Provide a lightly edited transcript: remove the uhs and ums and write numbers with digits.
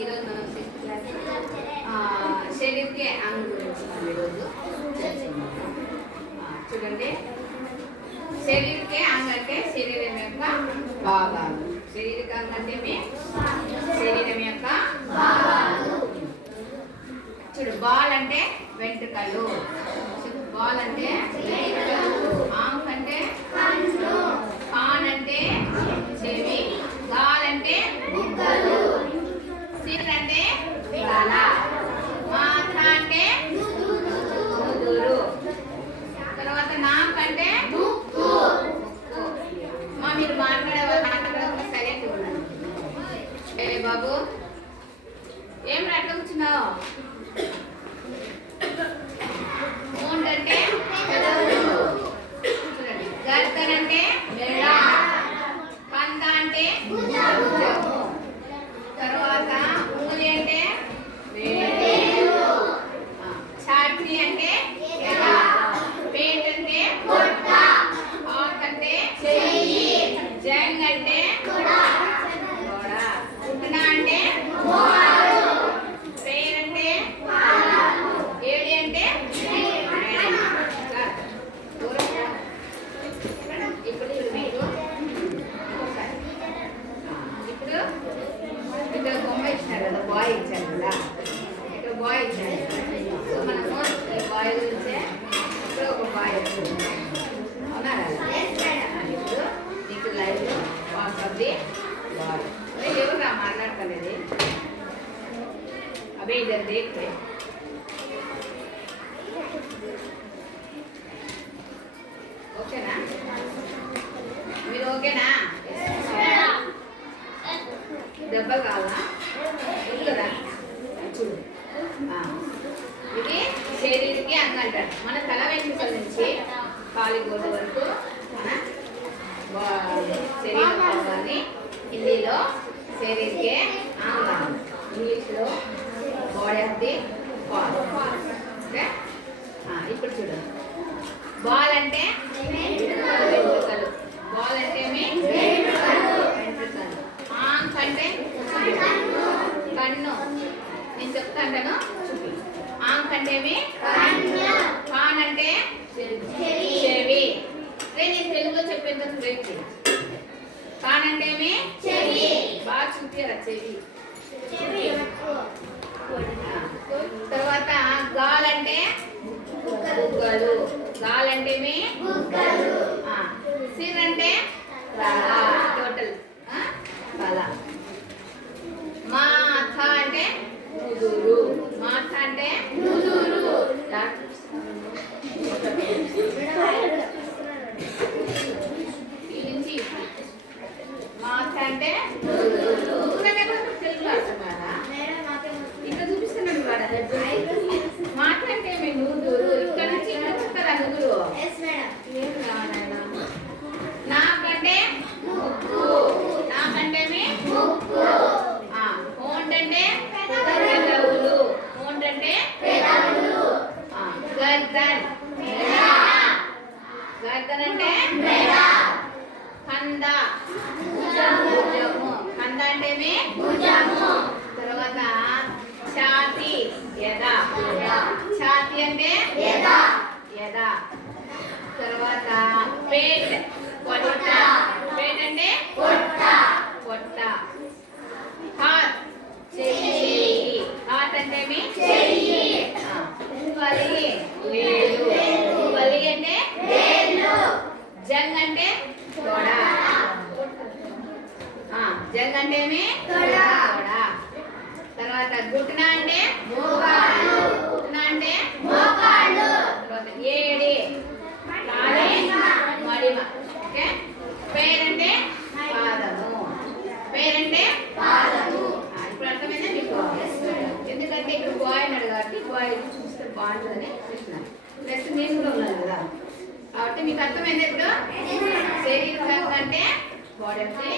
ఈరోజు మనం sixth class శరీరకే అంగం గురించి మనం ఈరోజు చూడండి. శరీరకే అంగం అంటే శరీరం యొక్క భాగాలు. శరీరక అంగం అంటే శరీరం యొక్క భాగాలు. చూడు, బాల్ అంటే వెంట్రుకలు, బాల్ అంటే ఆంక్ అంటే కాన్ అంటే చెవి, గాల్ అంటే బుగ్గలు, సిర్ అంటే తల, మాథ అంటే ముదురు, తర్వాత నాక్ అంటే ముక్కు. మా మీరు మాట్లాడే వాళ్ళు సైలెంట్ ఉన్నారు. ఏ బాబు, ఏం అట్లా కూర్చున్నావు? మౌంట్ అంటే చూడండి, గర్దన్ అంటే మెడ, కంద అంటే భుజము, తర్వాత ఊలి అంటే వేలు, ఛాతీ అంటే పేట్ అంటే పొట్ట, హార్ట్ అంటే చెయ్యి, జంగ్ అంటే గోడ, పుట్టిన అంటే పేరు అంటే ఏడి అంటే ఇప్పుడు మీకు ఇప్పుడు ఇక్కడ బొమ్మ ఇచ్చినారు కదా, బాయ్ ఇచ్చారు కదా, ఇక్కడ బాయ్ ఇచ్చారు. సో మనము ఈ బాయ్ గురించే ఇక్కడ ఒక బాయ్ అవునా? ఇప్పుడు నీకు లైవ్ వాట్సాప్ది బాయ్ ఎవరురా మాట్లాడతలేదు? అవి ఇద్దరు దేఖే ఓకేనా? మీరు ఓకేనా? దెబ్బ కావాలా? కదా చూడు, ఇది శరీరకి అంగం అంటారు. మన తల వెంట్రుకల నుంచి కాలి గోడ వరకు మన శరీర భాగాన్ని హిందీలో శరీరకే అంగం, ఇంగ్లీష్లో body of the part. Okay, ఇప్పుడు చూడండి. బాల్ అంటే వెంట్రుకలు, బాల్ అంటే వెంట్రుకలు, ఆంక్ అంటే కన్ను. నేను చెప్తాను చూపి. ఆంక్ అంటే కాన్ అంటే చెవి. నేను తెలుగులో చెప్పేందుకు ప్రయత్ని. కాన్ అంటే బాగా చూపిరా చెవి. తర్వాత గాల్ అంటే బుగ్గలు, గాల్ అంటే సిర్ అంటే టోటల్ తల, మాథ అంటే ముదురు, మాథ అంటే ముదురు, మాథ అంటే తెలుగులో అర్థం కదా, ఇక్కడ చూపిస్తున్నాడు వాడు. మాథ అంటే ముదురు, ఇక్కడ నుంచి ఇక్కడ వస్తారా ముదురు? నాకంటే ముక్కు, నాకంటే ముక్కు, మౌంట్ అంటే పెదవులు, మౌంట్ అంటే పెదవులు, గర్దన్ గర్దన్ అంటే కంద భుజము, కంద అంటే భుజము, తర్వాత ఛాతీ ఎద, ఛాతీ అంటే ఎద, తర్వాత పేట్ పొట్ట, పేట్ అంటే పొట్ట, హాత్ చెయ్యి, హాత్ అంటే చెయ్యి, వలి వేలు, వలి అంటే వేలు, జంగ్ అంటే తొడ, జంగ్ అంటే తొడ, తర్వాత గుట్న అంటే మోకాళ్ళు, గుట్న అంటే మోకాళ్ళు, తర్వాత ఏడి మడిమ. ఓకే, పేరంటే పాదము, పేరంటే పాదము. ఇప్పుడు అర్థమైందా మీకు? ఎందుకంటే ఇక్కడ బాయ్ అన్నాడు కాబట్టి బాయ్ చూస్తే బాగుంటుందని చూస్తున్నాను. ప్లస్ నేను కూడా ఉన్నాను కదా, కాబట్టి మీకు అర్థమైంది. ఇప్పుడు శరీరం అంటే బాడీ అంటే